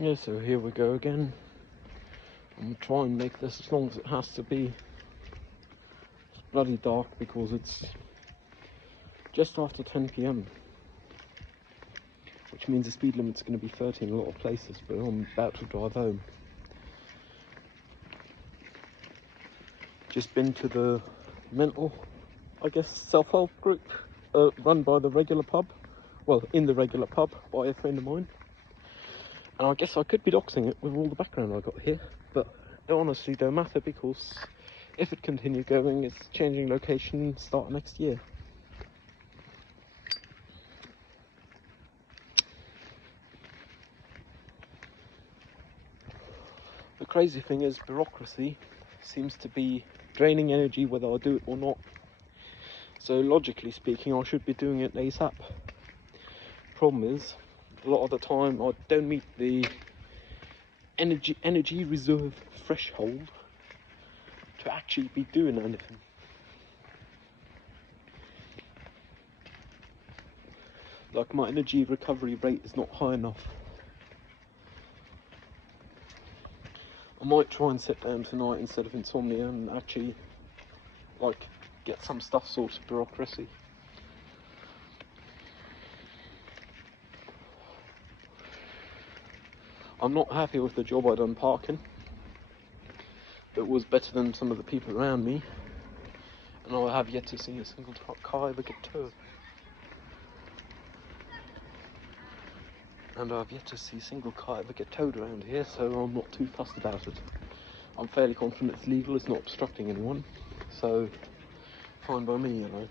Yeah, so here we go again. I'm gonna try and make this as long as it has to be. It's bloody dark because it's just after 10 p.m, which means the speed limit's going to be 30 in a lot of places, but I'm about to drive home. Just been to the mental, I guess, self-help group run by the regular pub. Well, in the regular pub by a friend of mine. And I guess I could be doxing it with all the background I got here, but it honestly don't matter because if it continues going, it's changing location start next year. The crazy thing is bureaucracy seems to be draining energy whether I do it or not. So logically speaking, I should be doing it ASAP. Problem is, a lot of the time I don't meet the energy reserve threshold to actually be doing anything. Like, my energy recovery rate is not high enough. I might try and sit down tonight instead of insomnia and actually, like, get some stuff sorted bureaucracy. I'm not happy with the job I done parking. It was better than some of the people around me, and I have yet to see a single car ever get towed. And I've yet to see a single car ever get towed around here, so I'm not too fussed about it. I'm fairly confident it's legal, it's not obstructing anyone, so fine by me, you know.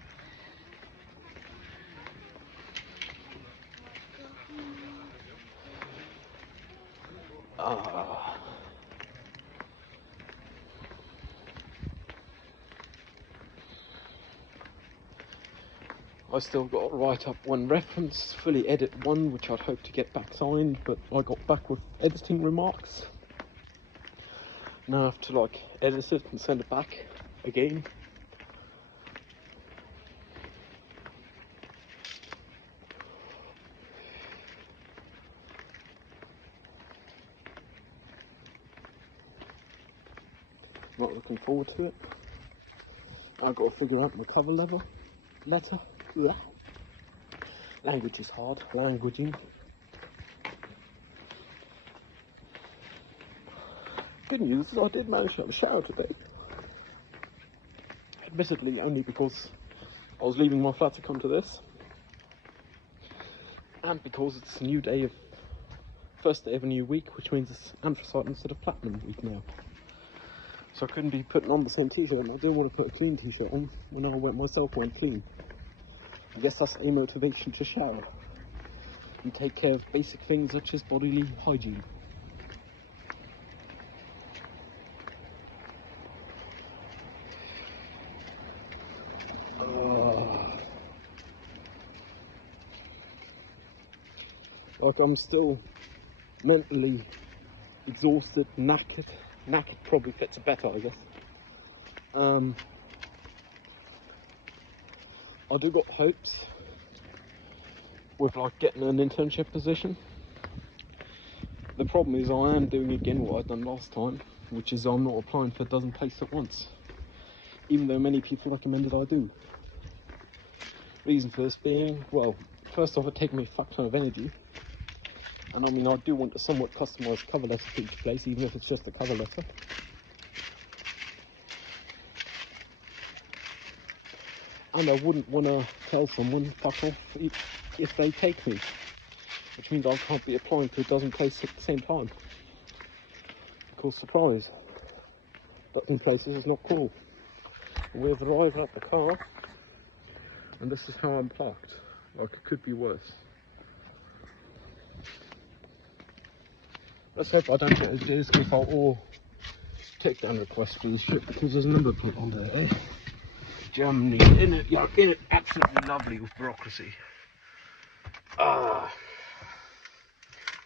I still got to write up one reference, fully edit one, which I'd hope to get back signed, but I got back with editing remarks. Now I have to, like, edit it and send it back again. Not looking forward to it. I've got to figure out my cover letter. Blah. Language is hard. Languaging. Good news is I did manage to have a shower today. Admittedly, only because I was leaving my flat to come to this, and because it's a new day of first day of a new week, which means it's anthracite instead of platinum week now. So I couldn't be putting on the same t-shirt, and I didn't want to put a clean t-shirt on when I went clean. I guess that's a motivation to shower and take care of basic things such as bodily hygiene. Like, I'm still mentally exhausted, knackered. Knackered probably fits better, I guess. I do got hopes with, like, getting an internship position. The problem is I am doing again what I'd done last time, which is I'm not applying for a dozen places at once, even though many people recommended I do. Reason for this being, well, first off, it takes me a fuck ton of energy, and I mean, I do want a somewhat customised cover letter for each place, even if it's just a cover letter. And I wouldn't want to tell someone fuck off if they take me, which means I can't be applying to a dozen places at the same time. Because surprise, dozen places is not cool. We've arrived at the car, and this is how I'm parked. Like, it could be worse. Let's hope I don't get a disqualified or takedown request for this shit, because there's a number plate on there, eh? Germany, in it, absolutely lovely with bureaucracy. Got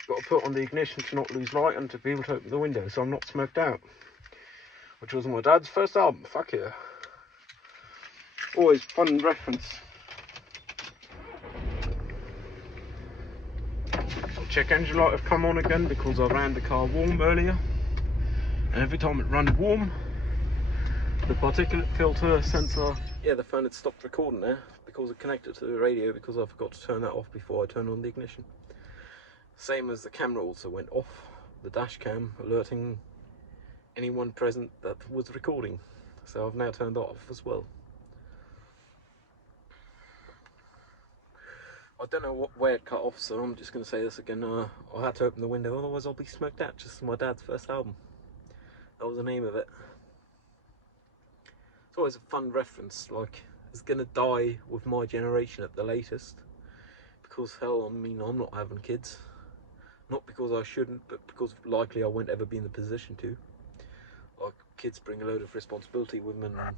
to put on the ignition to not lose light and to be able to open the window so I'm not smoked out. Which was my dad's first album, fuck yeah. Always fun reference. check engine light have come on again because I ran the car warm earlier, and every time it ran warm, the particulate filter sensor, yeah, the phone had stopped recording there because it connected to the radio, because I forgot to turn that off before I turned on the ignition. Same as the camera also went off, the dash cam, alerting anyone present that was recording. So I've now turned that off as well. I don't know where it cut off, so I'm just going to say this again. I had to open the window, otherwise I'll be smoked out, just as my dad's first album. That was the name of it. It's always a fun reference, like, it's going to die with my generation at the latest. Because, hell, I mean, I'm not having kids. Not because I shouldn't, but because likely I won't ever be in the position to. Like, kids bring a load of responsibility with them, and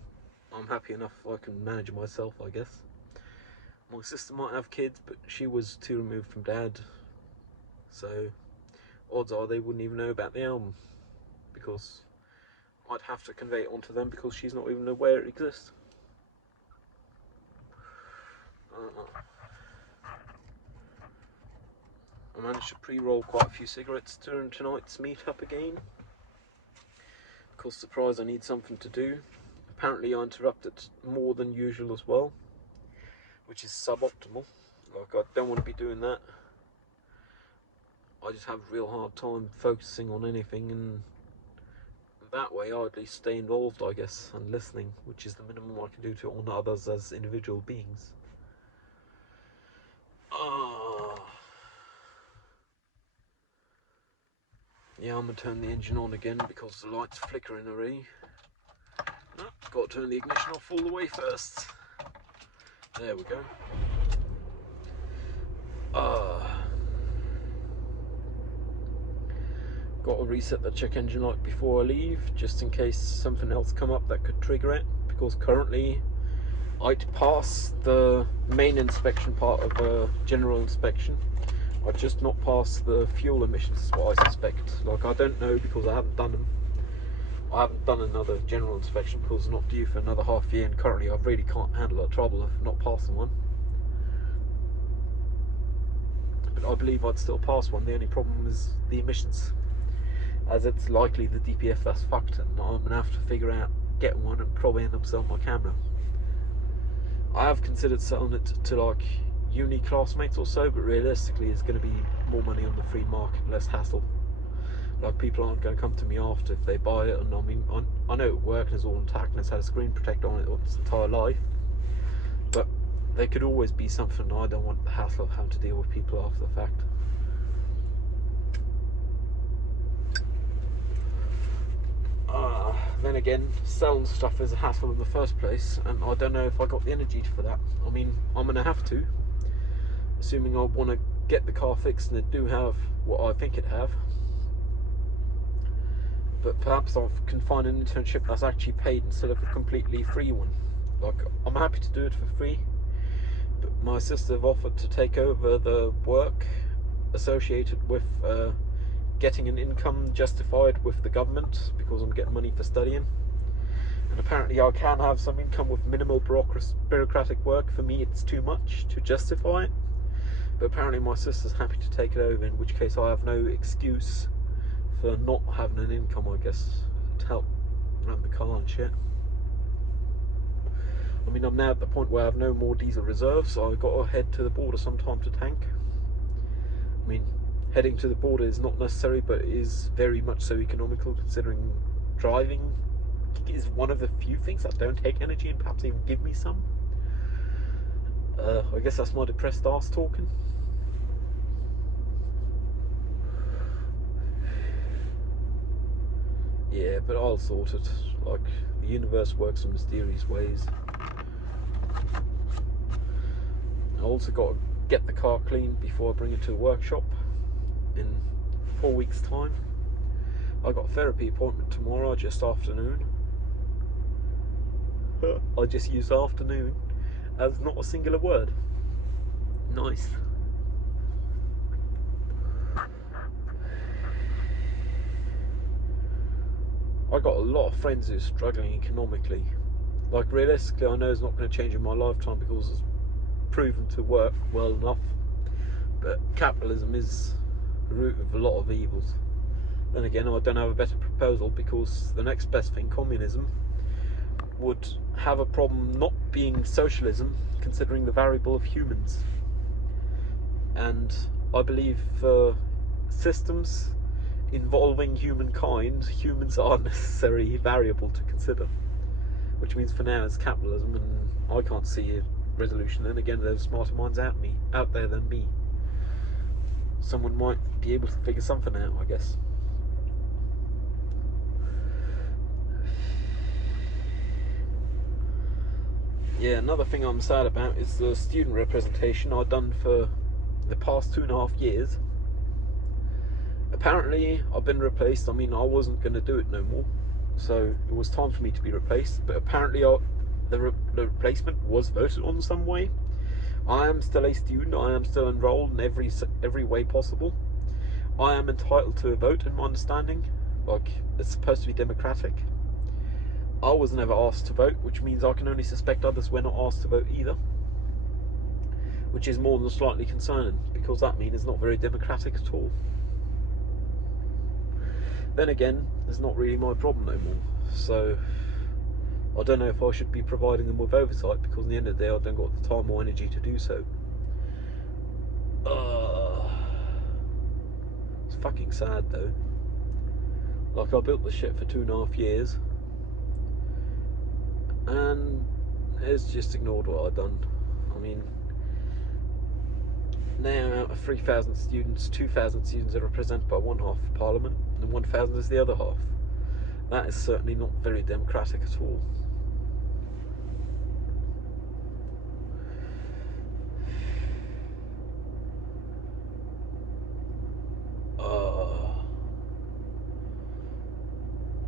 I'm happy enough I can manage myself, I guess. My sister might have kids, but she was too removed from dad, so odds are they wouldn't even know about the album, because I'd have to convey it onto them because she's not even aware it exists. I managed to pre-roll quite a few cigarettes during tonight's meet-up again, because surprise, I need something to do. Apparently I interrupted more than usual as well, which is suboptimal. Like, I don't want to be doing that. I just have a real hard time focusing on anything, and that way I at least stay involved, I guess, and listening, which is the minimum I can do to on others as individual beings. Yeah, I'm gonna turn the engine on again because the light's flickering already. No, got to turn the ignition off all the way first. There we go. Got to reset the check engine light before I leave, just in case something else come up that could trigger it, because currently I'd pass the main inspection part of a general inspection. I'd just not pass the fuel emissions, is what I suspect. Like, I don't know because I haven't done them. I haven't done another general inspection because it's not due for another half year, and currently I really can't handle the trouble of not passing one. But I believe I'd still pass one. The only problem is the emissions, as it's likely the DPF that's fucked, and I'm gonna have to figure out getting one and probably end up selling my camera. I have considered selling it to like uni classmates or so, but realistically it's going to be more money on the free market, less hassle. Like, people aren't going to come to me after if they buy it, and I mean, I know it works and it's all intact and it's had a screen protector on it its entire life, but there could always be something. I don't want the hassle of having to deal with people after the fact. Then again, selling stuff is a hassle in the first place, and I don't know if I got the energy for that. I mean, I'm going to have to, assuming I want to get the car fixed and it do have what I think it have. But perhaps I can find an internship that's actually paid instead of a completely free one. Like, I'm happy to do it for free, but my sister have offered to take over the work associated with getting an income justified with the government, because I'm getting money for studying, and apparently I can have some income with minimal bureaucratic work. For me it's too much to justify it, but apparently my sister's happy to take it over, in which case I have no excuse for not having an income, I guess, to help run the car and shit. I mean, I'm now at the point where I have no more diesel reserves, so I've got to head to the border sometime to tank. I mean, heading to the border is not necessary, but it is very much so economical, considering driving is one of the few things that don't take energy and perhaps even give me some. I guess that's my depressed arse talking. Yeah, but I'll sort it. Like, the universe works in mysterious ways. I also got to get the car cleaned before I bring it to a workshop in 4 weeks' time. I got a therapy appointment tomorrow, just afternoon. I just used afternoon as not a singular word. Nice. I got a lot of friends who are struggling economically. Like, realistically, I know it's not going to change in my lifetime because it's proven to work well enough, but capitalism is the root of a lot of evils. Then again, I don't have a better proposal, because the next best thing, communism, would have a problem not being socialism, considering the variable of humans. And I believe for systems involving humankind, humans are a necessary variable to consider. Which means for now it's capitalism, and I can't see a resolution. Then again, there's smarter minds out there than me. Someone might be able to figure something out, I guess. Yeah, another thing I'm sad about is the student representation I've done for the past 2.5 years. Apparently, I've been replaced. I mean, I wasn't going to do it no more, so it was time for me to be replaced. But apparently, the replacement was voted on some way. I am still a student. I am still enrolled in every way possible. I am entitled to a vote, in my understanding. Like, it's supposed to be democratic. I was never asked to vote, which means I can only suspect others were not asked to vote either. Which is more than slightly concerning, because that means it's not very democratic at all. Then again, it's not really my problem no more. So, I don't know if I should be providing them with oversight, because in the end of the day, I don't got the time or energy to do so. It's fucking sad though. Like, I built this shit for 2.5 years, and it's just ignored what I've done. I mean, now out of 3,000 students, 2,000 students are represented by one half of Parliament, and 1,000 is the other half. That is certainly not very democratic at all.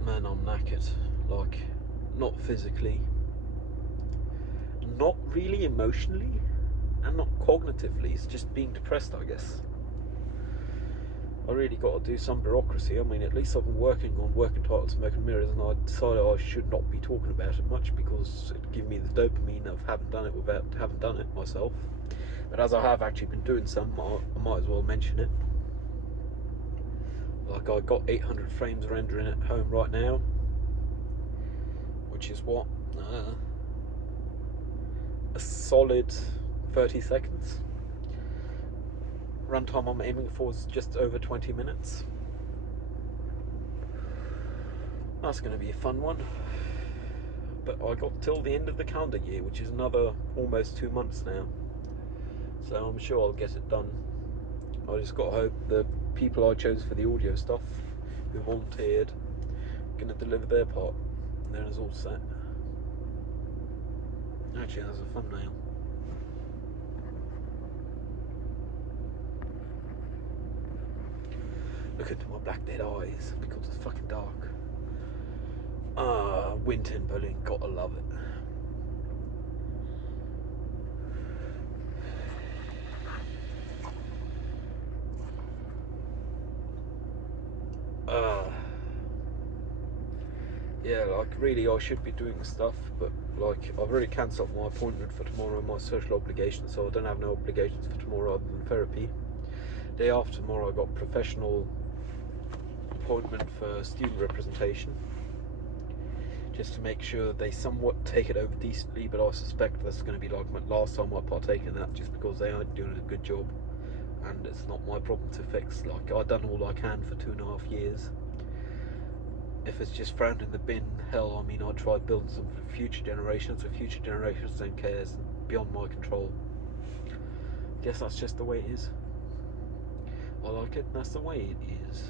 Man, I'm knackered. Like, not physically, not really emotionally, and not cognitively. It's just being depressed, I guess. I really got to do some bureaucracy. I mean, at least I've been working on working titles, smoke and mirrors, and I decided I should not be talking about it much, because it gives me the dopamine of having done it myself. But as I have actually been doing some, I might as well mention it. Like, I got 800 frames rendering at home right now, which is what, a solid 30 seconds. Runtime I'm aiming for is just over 20 minutes. That's going to be a fun one. But I got till the end of the calendar year, which is another almost 2 months now. So I'm sure I'll get it done. I just got to hope the people I chose for the audio stuff, who volunteered, are going to deliver their part, and then it's all set. Actually, that's a thumbnail. Look into my black dead eyes, because it's fucking dark. Winter in Berlin, gotta love it. Yeah, like, really I should be doing stuff, but like, I've already cancelled my appointment for tomorrow, my social obligations, so I don't have no obligations for tomorrow other than therapy. Day after tomorrow I got professional appointment for student representation, just to make sure they somewhat take it over decently, but I suspect that's going to be like my last time I partake in that, just because they aren't doing a good job, and it's not my problem to fix. Like, I've done all I can for 2.5 years. If it's just thrown in the bin, hell, I mean, I'd try building something for future generations, but future generations don't care, it's beyond my control. I guess that's just the way it is. I like it, that's the way it is.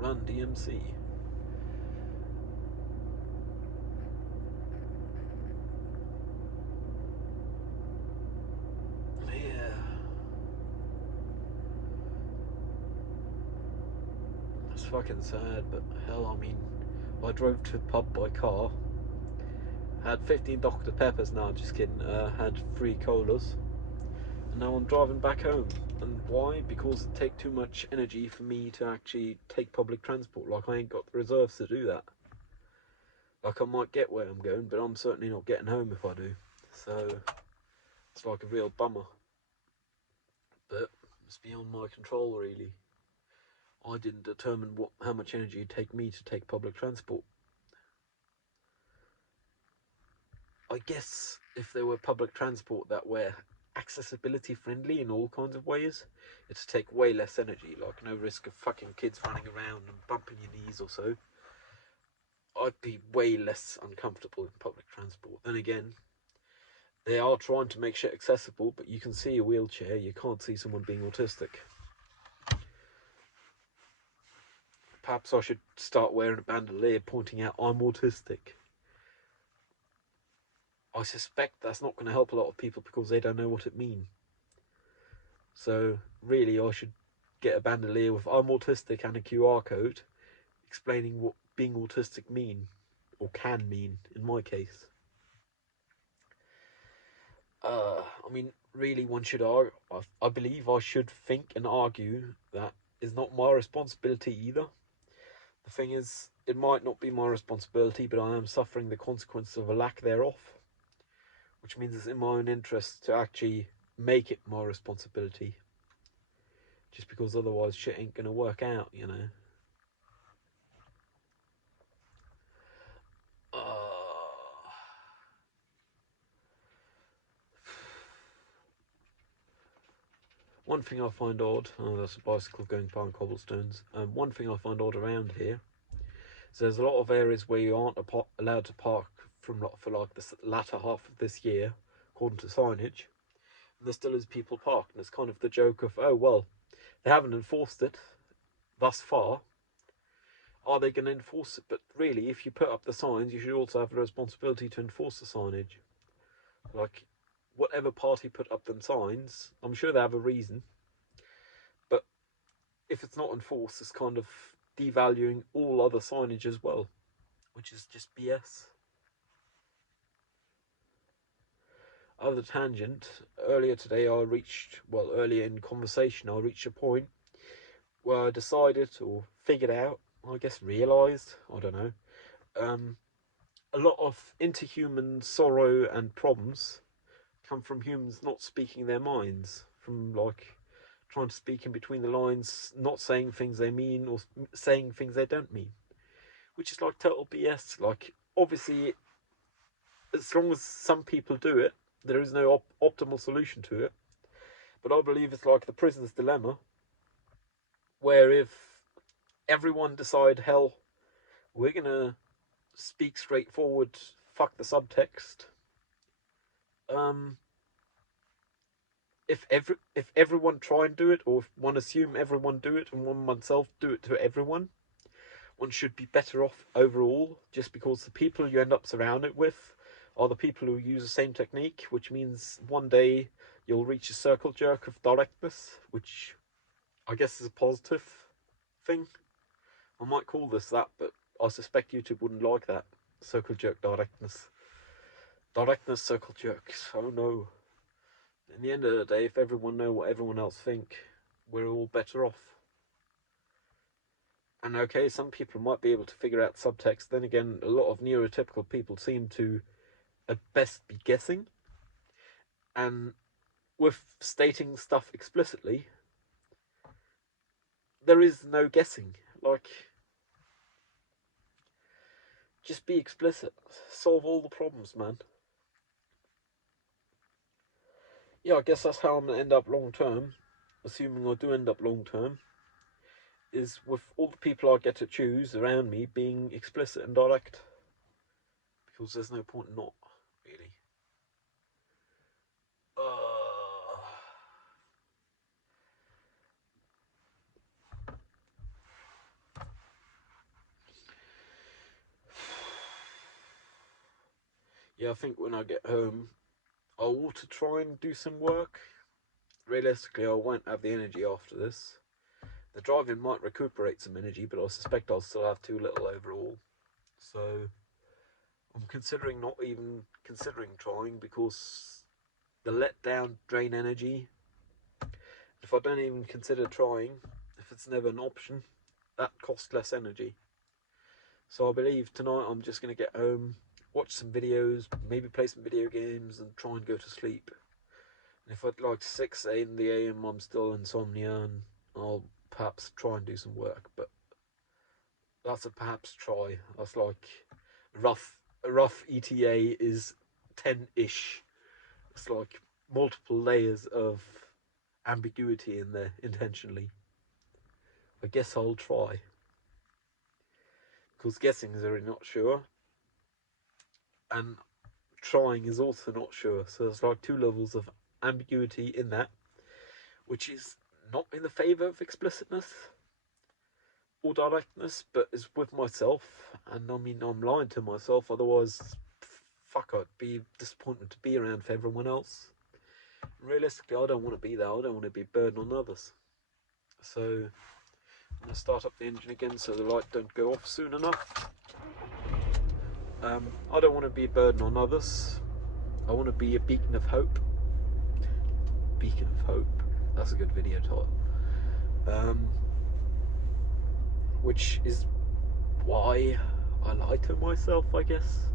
Run DMC. Yeah. It's fucking sad, but hell, I mean, I drove to the pub by car, had 15 Dr. Peppers, no, just kidding, had 3 colas, and now I'm driving back home. And why? Because it takes too much energy for me to actually take public transport. Like, I ain't got the reserves to do that. Like, I might get where I'm going, but I'm certainly not getting home if I do. So, it's like a real bummer. But it's beyond my control, really. I didn't determine how much energy it'd take me to take public transport. I guess if there were public transport that were accessibility friendly in all kinds of ways, it'd take way less energy, like no risk of fucking kids running around and bumping your knees or so. I'd be way less uncomfortable in public transport. Then again, they are trying to make shit accessible, but you can see a wheelchair, you can't see someone being autistic. Perhaps I should start wearing a bandolier pointing out I'm autistic. I suspect that's not going to help a lot of people because they don't know what it means. So really I should get a bandolier with I'm autistic and a QR code explaining what being autistic mean, or can mean in my case. I mean, really, one should argue. I believe I should think and argue that is not my responsibility either. The thing is, it might not be my responsibility, but I am suffering the consequences of a lack thereof, which means it's in my own interest to actually make it my responsibility. Just because otherwise shit ain't gonna work out, you know. One thing I find odd, oh, that's a bicycle going by on cobblestones. One thing I find odd around here is there's a lot of areas where you aren't allowed to park for like the latter half of this year, according to signage. And there still is people parked, and it's kind of the joke of, oh well, they haven't enforced it thus far. Are they going to enforce it? But really, if you put up the signs, you should also have the responsibility to enforce the signage. Like, whatever party put up them signs, I'm sure they have a reason. But if it's not enforced, it's kind of devaluing all other signage as well, which is just BS. Other tangent, earlier today earlier in conversation, I reached a point where I decided or figured out, I guess realised, I don't know, a lot of interhuman sorrow and problems come from humans not speaking their minds, from like trying to speak in between the lines, not saying things they mean or saying things they don't mean, which is like total BS. Like, obviously, as long as some people do it, there is no optimal solution to it. But I believe it's like the prisoner's dilemma, where if everyone decide, hell, we're gonna speak straightforward, fuck the subtext. If everyone try and do it, or if one assume everyone do it and one oneself do it to everyone, one should be better off overall, just because the people you end up surrounded with are the people who use the same technique, which means one day you'll reach a circle jerk of directness, which I guess is a positive thing. I might call this that, but I suspect YouTube wouldn't like that. Circle jerk directness. Directness circle jerks. Oh no. In the end of the day, if everyone know what everyone else think, we're all better off. And okay, some people might be able to figure out subtext. Then again, a lot of neurotypical people seem to, at best, be guessing. And with stating stuff explicitly, there is no guessing. Like, just be explicit. Solve all the problems, man. Yeah, I guess that's how I'm going to end up long term, assuming I do end up long term, is with all the people I get to choose around me being explicit and direct. Because there's no point not, really. Yeah, I think when I get home, I want to try and do some work. Realistically, I won't have the energy after this. The driving might recuperate some energy, but I suspect I'll still have too little overall. So I'm considering not even considering trying, because the letdown drain energy. If I don't even consider trying, if it's never an option, that costs less energy. So I believe tonight I'm just going to get home, watch some videos, maybe play some video games, and try and go to sleep. And if at like 6 in the AM I'm still insomnia, and I'll perhaps try and do some work, but that's a perhaps try. That's like a rough ETA is 10-ish. It's like multiple layers of ambiguity in there intentionally. I guess I'll try. Because guessing is already not sure. And trying is also not sure. So there's like 2 levels of ambiguity in that, which is not in the favour of explicitness or directness, but is with myself. And I mean, I'm lying to myself, otherwise, fuck, I'd be disappointed to be around for everyone else. Realistically, I don't want to be there. I don't want to be a burden on others. So I'm going to start up the engine again so the light don't go off soon enough. I don't want to be a burden on others. I want to be a beacon of hope. Beacon of Hope. That's a good video title. Which is why I lie to myself, I guess.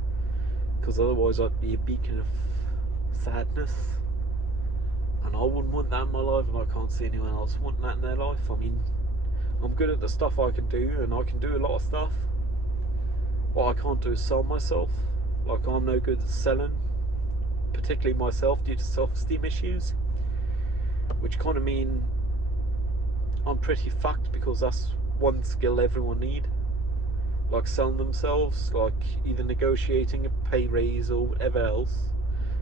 Because otherwise I'd be a beacon of sadness. And I wouldn't want that in my life, and I can't see anyone else wanting that in their life. I mean, I'm good at the stuff I can do, and I can do a lot of stuff. What I can't do is sell myself. Like, I'm no good at selling, particularly myself, due to self-esteem issues. Which kind of mean I'm pretty fucked, because that's one skill everyone need. Like selling themselves, like either negotiating a pay raise or whatever else.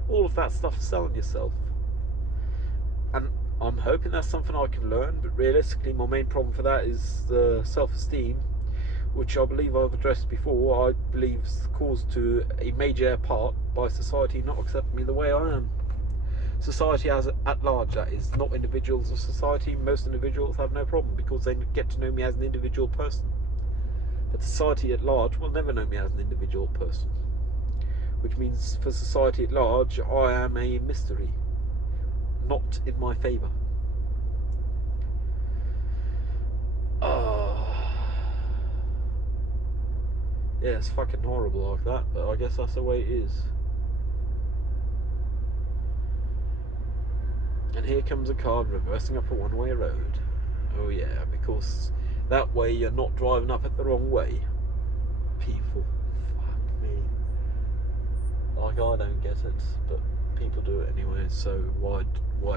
All of that stuff is selling yourself. And I'm hoping that's something I can learn, but realistically my main problem for that is the self-esteem, which I believe I've addressed before. I believe is caused to a major part by society not accepting me the way I am. Society as at large, that is, not individuals of society. Most individuals have no problem because they get to know me as an individual person. But society at large will never know me as an individual person. Which means for society at large, I am a mystery. Not in my favour. Yeah, it's fucking horrible like that, but I guess that's the way it is. And here comes a car reversing up a one-way road. Oh yeah, because that way you're not driving up it the wrong way. People, fuck me. Like, I don't get it, but people do it anyway, so why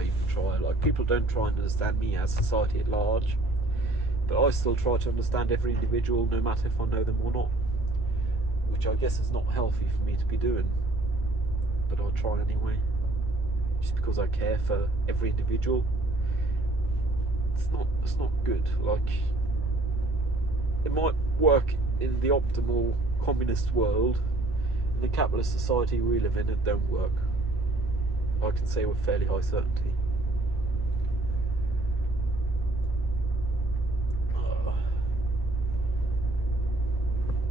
even try? Like, people don't try and understand me as society at large, but I still try to understand every individual, no matter if I know them or not. Which I guess is not healthy for me to be doing, but I'll try anyway. Just because I care for every individual. It's not good. Like, it might work in the optimal communist world. In the capitalist society we live in, it don't work. I can say with fairly high certainty.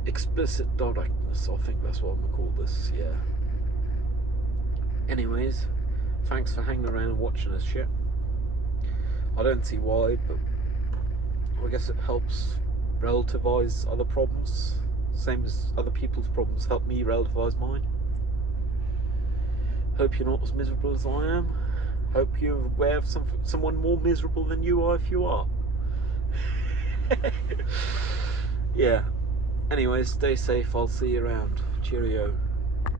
Explicit directness, I think that's what I'm gonna call this, yeah. Anyways, thanks for hanging around and watching this shit. I don't see why, but I guess it helps relativize other problems. Same as other people's problems help me relativize mine. Hope you're not as miserable as I am. Hope you're aware of someone more miserable than you are if you are. Yeah. Anyways, stay safe. I'll see you around. Cheerio.